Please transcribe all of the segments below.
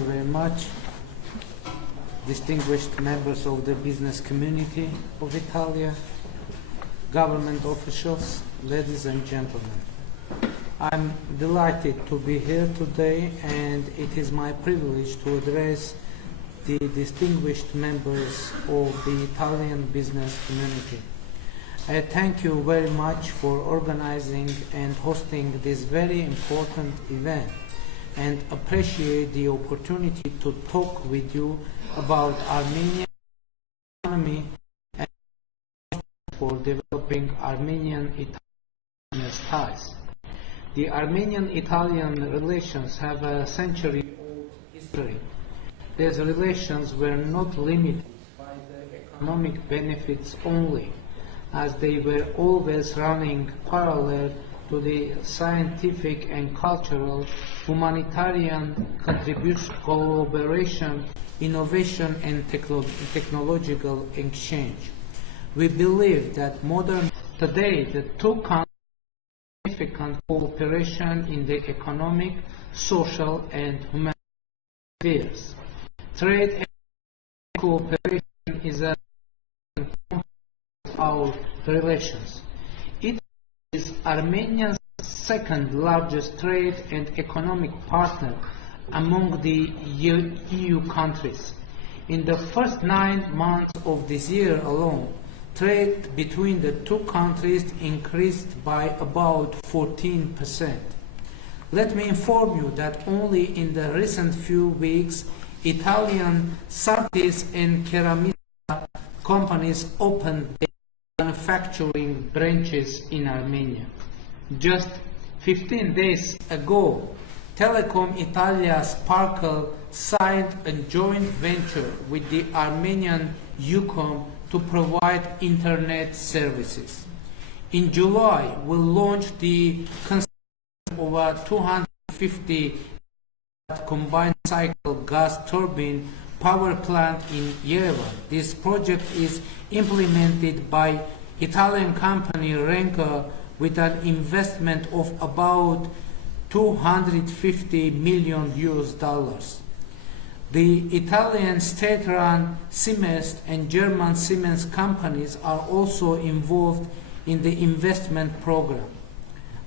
you very much, distinguished members of the business community of Italia, government officials, ladies and gentlemen. I'm delighted to be here today, and it is my privilege to address the distinguished members of the Italian business community. I thank you very much for organizing and hosting this very important event, and appreciate the opportunity to talk with you about Armenian economy and for developing Armenian-Italian ties. The Armenian-Italian relations have a century-old history. These relations were not limited by the economic benefits only, as they were always running parallel to the scientific and cultural, humanitarian contribution, collaboration, innovation, and technological exchange. We believe that today the two countries have significant cooperation in the economic, social, and humanitarian spheres. Trade and cooperation is a component of our relations. It is Armenia's second largest trade and economic partner among the EU countries. In the first 9 months of this year alone, trade between the two countries increased by about 14%. Let me inform you that only in the recent few weeks, Italian Sartis and Ceramista companies opened their manufacturing branches in Armenia. Just 15 days ago, Telecom Italia Sparkle signed a joint venture with the Armenian UCOM to provide internet services. In July, we launched the construction of a 250 combined cycle gas turbine power plant in Yerevan. This project is implemented by Italian company Renko with an investment of about $250 million. The Italian state-run Siemens and German Siemens companies are also involved in the investment program.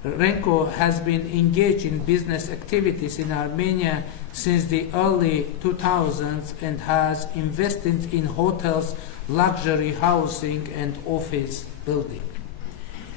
Renko has been engaged in business activities in Armenia since the early 2000s and has invested in hotels, luxury housing, and office building.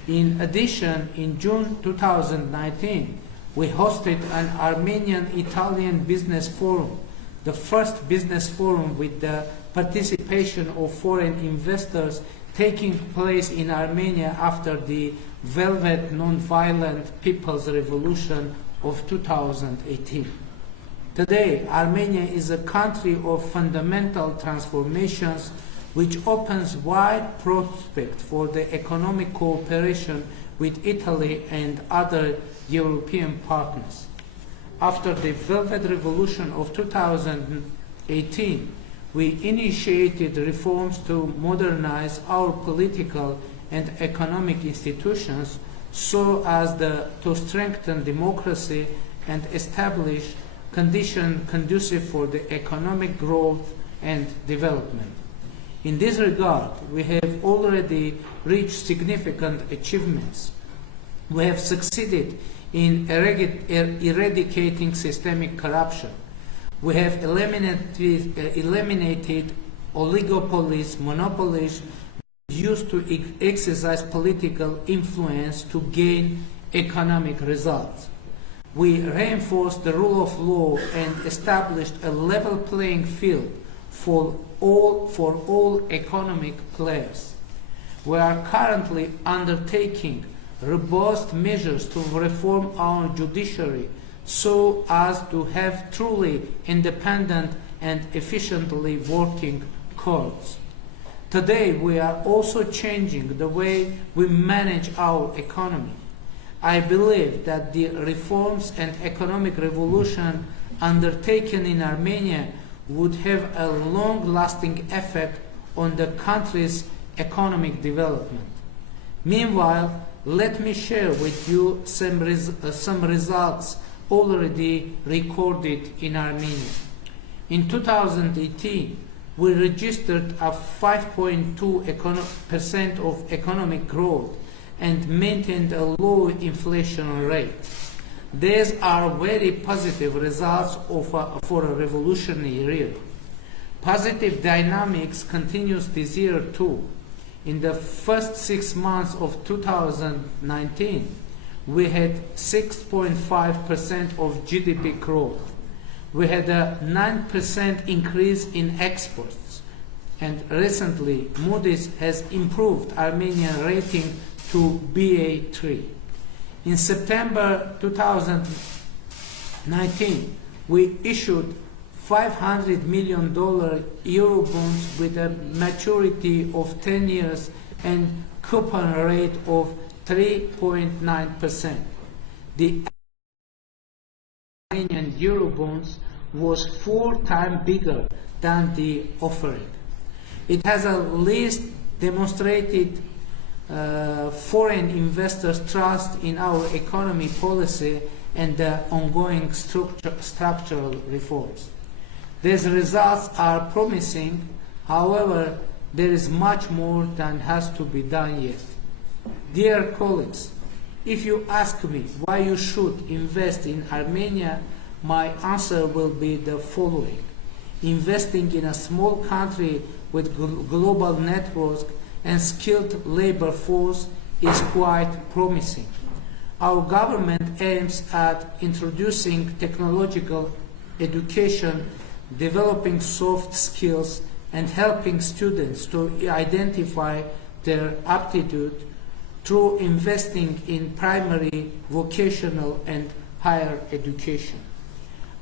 In addition, in June 2019, we hosted an Armenian-Italian business forum, the first business forum with the participation of foreign investors taking place in Armenia after the Velvet Nonviolent People's Revolution of 2018. Today, Armenia is a country of fundamental transformations which opens wide prospect for the economic cooperation with Italy and other European partners. After the Velvet Revolution of 2018, we initiated reforms to modernize our political and economic institutions so as to strengthen democracy and establish conditions conducive for the economic growth and development. In this regard, we have already reached significant achievements. We have succeeded in eradicating systemic corruption. We have eliminated oligopolies, monopolies used to exercise political influence to gain economic results. We reinforced the rule of law and established a level playing field for all economic players. We are currently undertaking robust measures to reform our judiciary so as to have truly independent and efficiently working courts. Today, we are also changing the way we manage our economy. I believe that the reforms and economic revolution undertaken in Armenia would have a long-lasting effect on the country's economic development. Meanwhile, let me share with you some results already recorded in Armenia. In 2018, we registered a 5.2% of economic growth and maintained a low inflation rate. These are very positive results for a revolutionary year. Positive dynamics continues this year too. In the first 6 months of 2019, we had 6.5% of GDP growth. We had a 9% increase in exports. And recently, Moody's has improved Armenian rating to BA3. In September 2019, we issued $500 million Eurobonds with a maturity of 10 years and coupon rate of 3.9%. The Armenian Eurobonds was 4 times bigger than the offering. It has at least demonstrated foreign investors' trust in our economy policy and the ongoing structural reforms. These results are promising. However, there is much more that has to be done yet. Dear colleagues, if you ask me why you should invest in Armenia, my answer will be the following. Investing in a small country with global networks and skilled labor force is quite promising. Our government aims at introducing technological education, developing soft skills, and helping students to identify their aptitude through investing in primary, vocational, and higher education.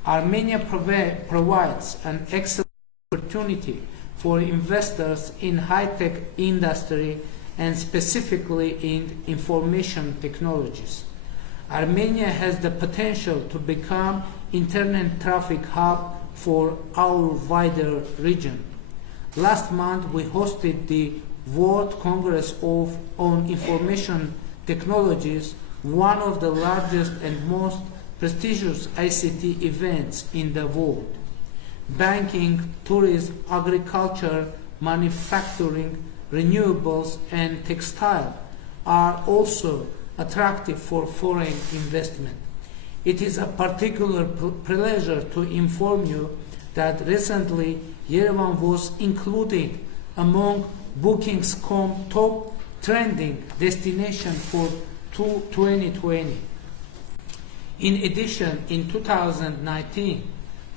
Armenia provides an excellent opportunity for investors in high-tech industry and specifically in information technologies. Armenia has the potential to become internet traffic hub for our wider region. Last month, we hosted the World Congress on Information Technologies, one of the largest and most prestigious ICT events in the world. Banking, tourism, agriculture, manufacturing, renewables, and textile are also attractive for foreign investment. It is a particular pleasure to inform you that recently Yerevan was included among Booking.com top trending destination for 2020. In addition, in 2019,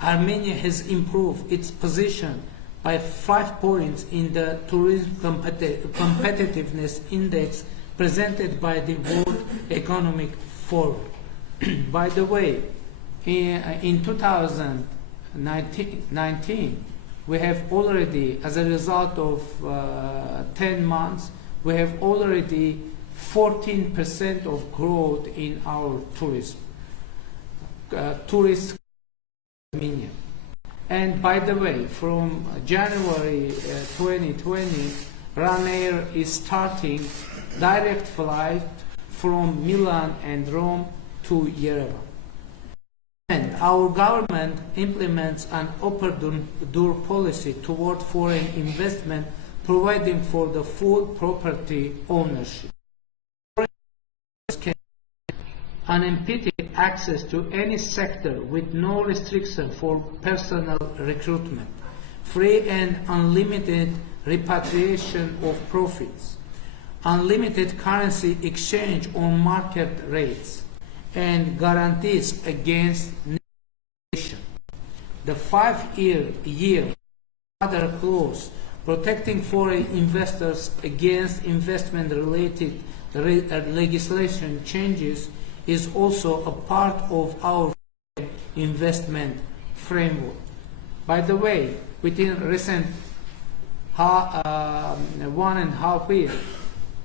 Armenia has improved its position by 5 points in the Tourism Competitiveness Index presented by the World Economic Forum. By the way, in 2019, we have already, as a result of 10 months, we have already 14% of growth in our tourism. Tourist Armenia. And by the way, from January 2020, Ryanair is starting direct flight from Milan and Rome to Yerevan. And our government implements an open door policy toward foreign investment, providing for the full property ownership. Unimpeded access to any sector with no restriction for personal recruitment, free and unlimited repatriation of profits, unlimited currency exchange on market rates, and guarantees against negotiation. The 5-year other clause protecting foreign investors against investment-related legislation changes is also a part of our investment framework. By the way, within recent 1.5 years,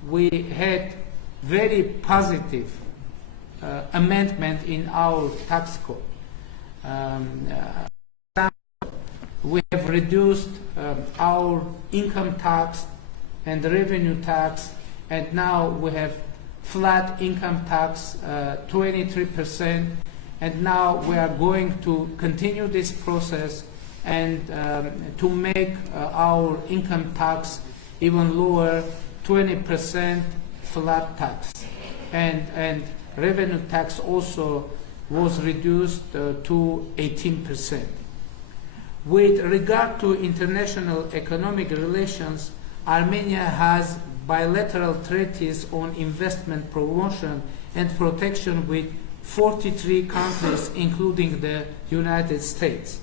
we had very positive amendment in our tax code. We have reduced our income tax and revenue tax, and now we have flat income tax, 23%, and now we are going to continue this process and to make our income tax even lower, 20% flat tax, and revenue tax also was reduced to 18%. With regard to international economic relations, Armenia has bilateral treaties on investment promotion and protection with 43 countries, including the United States.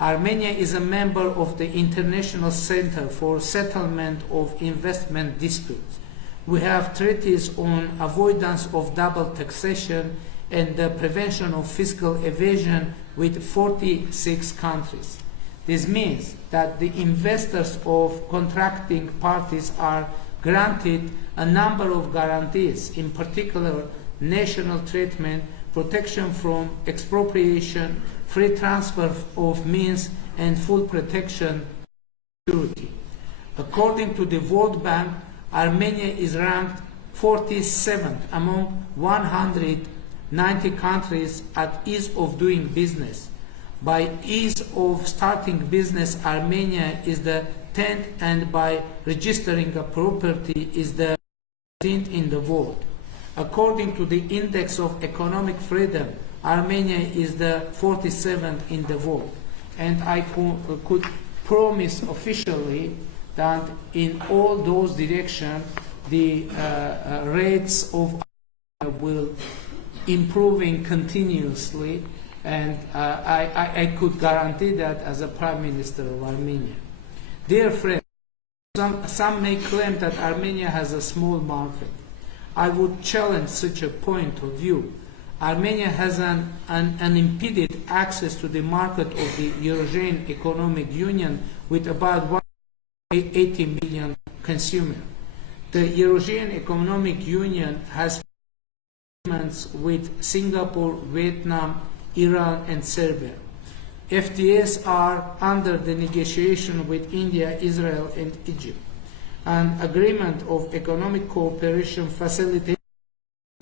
Armenia is a member of the International Center for Settlement of Investment Disputes. We have treaties on avoidance of double taxation and the prevention of fiscal evasion with 46 countries. This means that the investors of contracting parties are granted a number of guarantees, in particular national treatment, protection from expropriation, free transfer of means, and full protection security. According to the World Bank, Armenia is ranked 47th among 190 countries at ease of doing business. By ease of starting business, Armenia is the 10th, and by registering a property is the 13th in the world. According to the Index of Economic Freedom, Armenia is the 47th in the world. And I could promise officially that in all those directions, the rates of Armenia will improving continuously, and I could guarantee that as a Prime Minister of Armenia. Dear friends, some may claim that Armenia has a small market. I would challenge such a point of view. Armenia has an unimpeded access to the market of the Eurasian Economic Union with about 180 million consumers. The Eurasian Economic Union has agreements with Singapore, Vietnam, Iran, and Serbia. FTAs are under the negotiation with India, Israel, and Egypt. An agreement of economic cooperation, facilitation,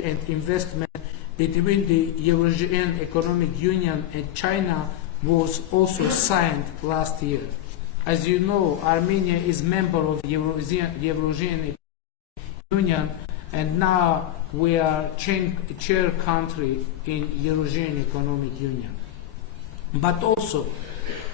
and investment between the Eurasian Economic Union and China was also signed last year. As you know, Armenia is member of Eurasian Economic Union, and now we are chair country in Eurasian Economic Union. But also,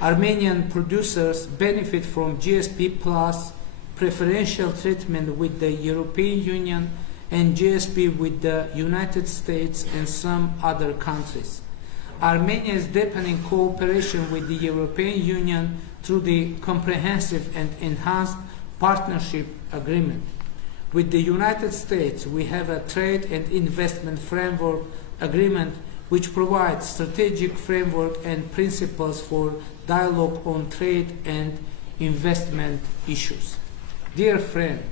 Armenian producers benefit from GSP Plus preferential treatment with the European Union and GSP with the United States and some other countries. Armenia is deepening cooperation with the European Union through the comprehensive and enhanced partnership agreement. With the United States, we have a trade and investment framework agreement which provides strategic framework and principles for dialogue on trade and investment issues. Dear friends,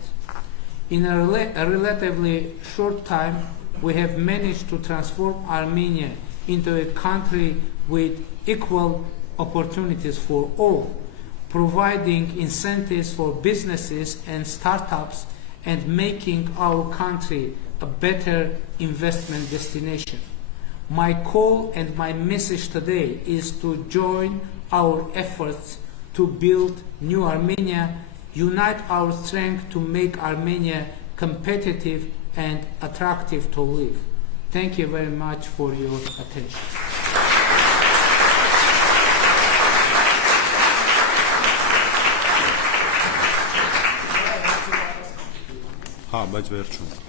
in a relatively short time, we have managed to transform Armenia into a country with equal opportunities for all, providing incentives for businesses and startups and making our country a better investment destination. My call and my message today is to join our efforts to build new Armenia, unite our strength to make Armenia competitive and attractive to live. Thank you very much for your attention. Բայց վերջում